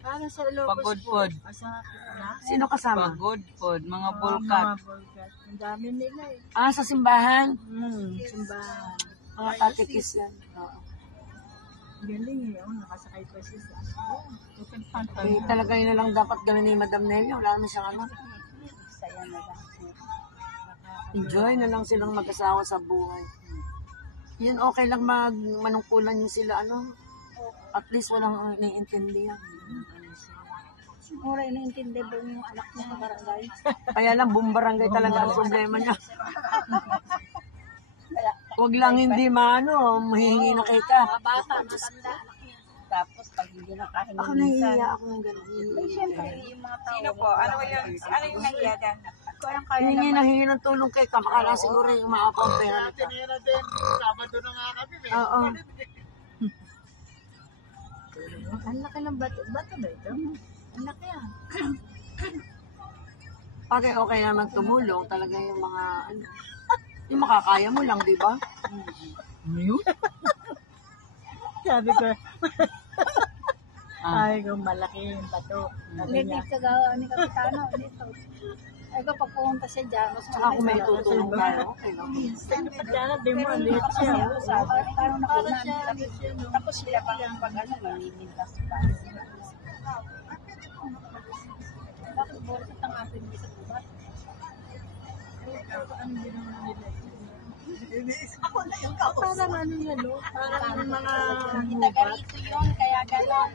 Ano sa Ilocos Pagod-pod. Sino kasama? Pagod-pod, mga bulkat. Mga bulkat. Ang dami nila eh. Ah, sa simbahan? Simbahan. Mga tatikis yan. Oo. Galing eh. Oh, nakasakay pa siya sa Eh, talaga yun na lang dapat gawin ni Madam Nelly. Wala naman siyang ano. Saya na lang. Enjoy na lang silang mag-asawa sa buhay. Yun okay lang manungkulan yung sila ano. At least walang naiintindihan. Siguro iniintindi ba yung anak niya sa barangay? Kaya lang bumbarangay talaga ang problema niya. Huwag lang hindi mahihingi na kay ka. Bata, matanda anak niya. Tapos pag hindi na kain Ako nahihiya ako ng gano'n. Siyempre, yung mga tao. Sino po? Ano yung nangyaya dyan? Hingi na hingi ng tulong kay ka. Makala siguro yung maapaw ang pera nito. Tinira din. Sabado na nga kami. Oo. Ang laki ng bato. Bato ba ito? Ang laki ah. Okay naman tumulong talaga yung mga ano. Yung makakaya mo lang, di ba? Sabi ko, ay kung malaki yung bato. Hindi kagawa ni Kapitano dito. Ay ko pag pumunta siya dyan, mas Saka kung may tutulong tayo, okay lang. Kapitano, di mo ulit siya. Parang nakuna. Tapos sila pang pag-ano, nanimintas pa. Bakit borot ang ating isa po ba? Parang ano nga, no? Parang mga Taga rito yun, kaya gano'n.